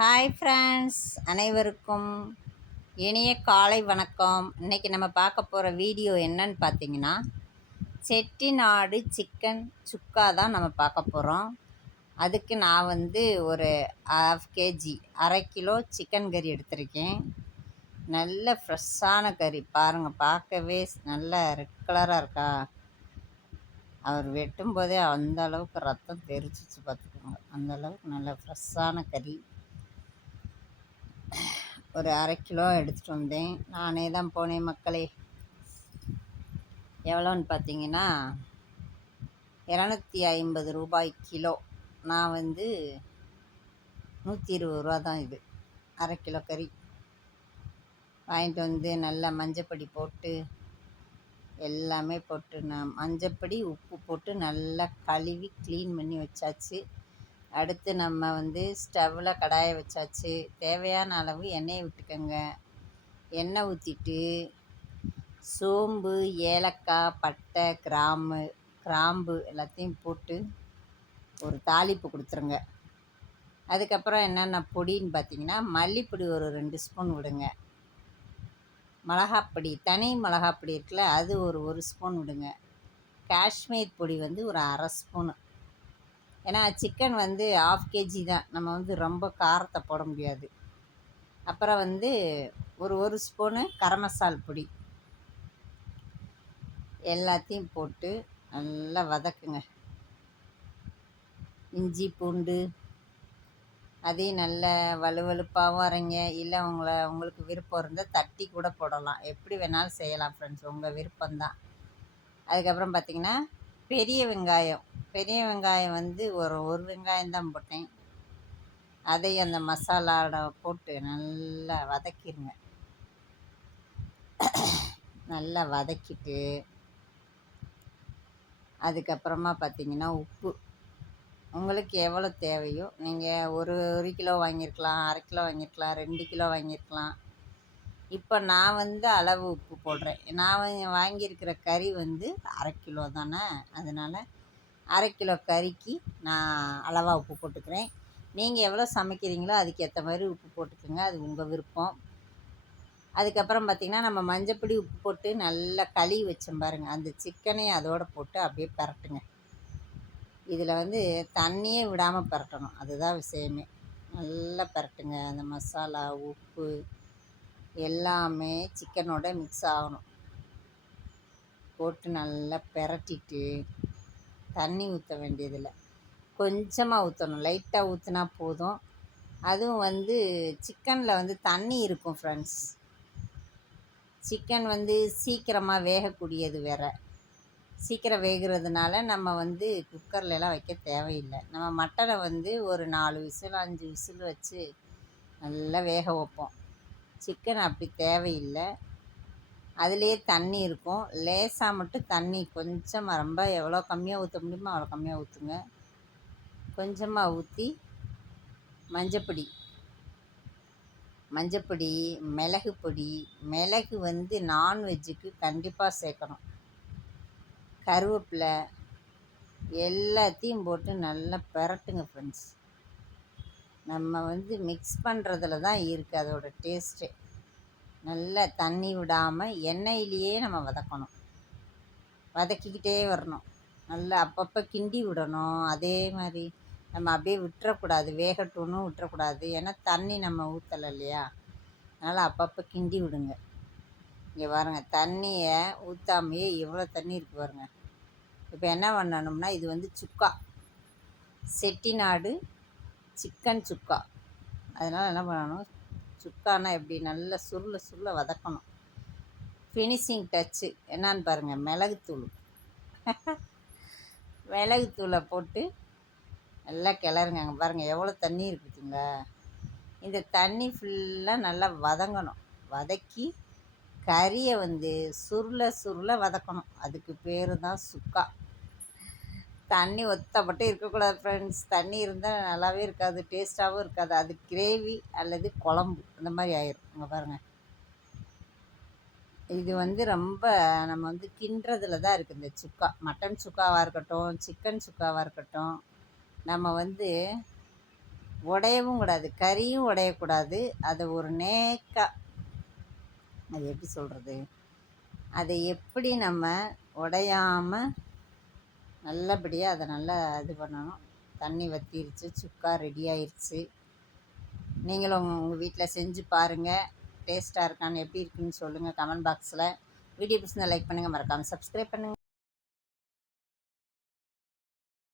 Hi friends, அனைவருக்கும் இனிய காலை வணக்கம். இன்றைக்கி நம்ம பார்க்க போகிற வீடியோ என்னன்னு பார்த்தீங்கன்னா, செட்டிநாடு சிக்கன் சுக்கா தான் நம்ம பார்க்க போகிறோம். அதுக்கு நான் ஒரு 1/2 கேஜி, அரை கிலோ சிக்கன் கறி எடுத்திருக்கேன். நல்ல ஃப்ரெஷ்ஷான கறி பாருங்கள், பார்க்கவே நல்ல ரெட் கலராக இருக்கா. அவர் வெட்டும்போதே அந்த அளவுக்கு ரத்தம் தெரிச்சிச்சு பார்த்துக்கோங்க. அந்த அளவுக்கு நல்ல ஃப்ரெஷ்ஷான கறி. ஒரு அரை கிலோ எடுத்துகிட்டு வந்தேன். நானே தான் போனேன் மக்களே. எவ்வளோன்னு பார்த்தீங்கன்னா 250 ரூபாய் கிலோ. நான் 120 ரூபா தான் இது. அரை கிலோ கறி வாங்கிட்டு வந்து நல்லா மஞ்சப்பொடி போட்டு எல்லாமே போட்டு நான் மஞ்சப்பொடி உப்பு போட்டு நல்லா கழுவி க்ளீன் பண்ணி வச்சாச்சு. அடுத்து நம்ம ஸ்டவ்வில் கடாயை வச்சாச்சு. தேவையான அளவு எண்ணெயை விட்டுக்கோங்க. எண்ணெய் ஊற்றிட்டு சோம்பு, ஏலக்காய், பட்டை, கிராம்பு எல்லாத்தையும் போட்டு ஒரு தாளிப்பு கொடுத்துருங்க. அதுக்கப்புறம் என்னென்ன பொடின்னு பார்த்தீங்கன்னா, மல்லிப்பொடி ஒரு 2 ஸ்பூன் விடுங்க. மிளகாப்பொடி, தனி மிளகாப்பொடி இருக்குல்ல, அது ஒரு ஸ்பூன் விடுங்க. காஷ்மீர் பொடி ஒரு அரை ஸ்பூனு. ஏன்னா சிக்கன் 1/2 கேஜி தான், நம்ம ரொம்ப காரத்தை போட முடியாது. அப்புறம் ஒரு ஸ்பூனு கரம் மசால் பொடி எல்லாத்தையும் போட்டு நல்லா வதக்குங்க. இஞ்சி பூண்டு அதையும் நல்லா வலுவலுப்பாகவும் அரைங்க. இல்லை உங்களுக்கு விருப்பம் இருந்தால் தட்டி கூட போடலாம். எப்படி வேணாலும் செய்யலாம் ஃப்ரெண்ட்ஸ், உங்கள் விருப்பம்தான். அதுக்கப்புறம் பார்த்திங்கன்னா பெரிய வெங்காயம் ஒரு வெங்காயம் தான் போட்டேன். அதையும் அந்த மசாலாவோட போட்டு நல்லா வதக்கிடுங்க. நல்லா வதக்கிட்டு அதுக்கப்புறமா பார்த்திங்கன்னா உப்பு உங்களுக்கு எவ்வளோ தேவையோ, நீங்கள் ஒரு கிலோ வாங்கியிருக்கலாம், அரை கிலோ வாங்கியிருக்கலாம், 2 கிலோ வாங்கியிருக்கலாம். இப்போ நான் அளவு உப்பு போடுறேன். நான் வாங்கியிருக்கிற கறி அரை கிலோ தானே, அதனால் அரை கிலோ கறிக்கு நான் அளவாக உப்பு போட்டுக்கிறேன். நீங்கள் எவ்வளோ சமைக்கிறீங்களோ அதுக்கேற்ற மாதிரி உப்பு போட்டுக்கோங்க, அது உங்கள் விருப்பம். அதுக்கப்புறம் பார்த்திங்கன்னா நம்ம மஞ்சப்பொடி உப்பு போட்டு நல்லா கழுவி வச்சோம் பாருங்கள், அந்த சிக்கனையும் அதோடு போட்டு அப்படியே பரட்டுங்க. இதில் தண்ணியே விடாமல் பரட்டணும், அதுதான் விஷயமே. நல்லா பரட்டுங்க. அந்த மசாலா, உப்பு எல்லாமே சிக்கனோட மிக்ஸ் ஆகணும். போட்டு நல்லா பெரட்டிட்டு தண்ணி ஊற்ற வேண்டியதில்லை, கொஞ்சமாக ஊற்றணும், லைட்டாக ஊற்றினா போதும். அதுவும் சிக்கனில் தண்ணி இருக்கும் ஃப்ரெண்ட்ஸ். சிக்கன் சீக்கிரமாக வேகக்கூடியது வேறு. சீக்கிரம் வேகிறதுனால நம்ம குக்கர்லலாம் வைக்க தேவையில்லை. நம்ம மட்டனை ஒரு 4 விசில் 5 விசில் வச்சு நல்லா வேக வைப்போம். சிக்கன் அப்படி தேவையில்லை. அதுலேயே தண்ணி இருக்கும். லேசாக மட்டும் தண்ணி கொஞ்சமாக, ரொம்ப எவ்வளோ கம்மியாக ஊற்ற முடியுமோ அவ்வளோ கம்மியாக ஊற்றுங்க. கொஞ்சமாக ஊற்றி மஞ்சப்பொடி, மிளகு பொடி, மிளகு நான்வெஜ்ஜுக்கு கண்டிப்பாக சேர்க்கணும். கருவேப்பிலை எல்லாத்தையும் போட்டு நல்லா பெரட்டுங்க ஃப்ரெண்ட்ஸ். நம்ம மிக்ஸ் பண்ணுறதுல தான் இருக்குது அதோட டேஸ்ட்டு. நல்லா தண்ணி விடாமல் எண்ணெயிலேயே நம்ம வதக்கணும், வதக்கிக்கிட்டே வரணும். நல்லா அப்பப்போ கிண்டி விடணும். அதே மாதிரி நம்ம அப்படியே விட்டுறக்கூடாது, வேகட்டும்னு விட்டுறக்கூடாது. ஏன்னா தண்ணி நம்ம ஊற்றலை இல்லையா, அதனால் அப்பப்போ கிண்டி விடுங்க. இங்கே பாருங்கள், தண்ணியை ஊற்றாமையே எவ்வளோ தண்ணி இருக்குது பாருங்கள். இப்போ என்ன பண்ணணும்னா, இது சுக்கா, செட்டிநாடு சிக்கன் சுக்கா. அதனால் என்ன பண்ணணும், சுக்கானா எப்படி நல்லா சுருள வதக்கணும். ஃபினிஷிங் டச்சு என்னான்னு பாருங்கள், மிளகுத்தூளை போட்டு நல்லா கிளறுங்க. அங்கே பாருங்கள் எவ்வளோ தண்ணி இருக்குதுங்களா. இந்த தண்ணி ஃபுல்லாக நல்லா வதங்கணும். வதக்கி கறியை சுருள வதக்கணும். அதுக்கு பேர் தான் சுக்கா. தண்ணி ஒத்தப்பட்டு இருக்கக்கூடாது ஃப்ரெண்ட்ஸ். தண்ணி இருந்தால் நல்லாவே இருக்காது, டேஸ்ட்டாகவும் இருக்காது. அது கிரேவி அல்லது குழம்பு அந்த மாதிரி ஆயிரும். அங்கே பாருங்கள், இது ரொம்ப நம்ம கிண்டுறதுல தான் இருக்குது இந்த சுக்கா. மட்டன் சுக்காவாக இருக்கட்டும், சிக்கன் சுக்காவாக இருக்கட்டும், நம்ம உடையவும் கூடாது, கறியும் உடையக்கூடாது. அதை ஒரு நேக்கா, அது எப்படி சொல்கிறது, அதை எப்படி நம்ம உடையாம நல்லபடியாக அதை நல்லா இது பண்ணணும். தண்ணி வற்றிருச்சு, சுக்கா ரெடி ஆயிடுச்சு. நீங்களும் உங்கள் வீட்டில் செஞ்சு பாருங்கள். டேஸ்ட்டாக இருக்கான்னு எப்படி இருக்குன்னு சொல்லுங்கள் கமெண்ட் பாக்ஸில். வீடியோ பிடிச்சிருந்தா லைக் பண்ணுங்கள், மறக்காமல் சப்ஸ்கிரைப் பண்ணுங்கள்.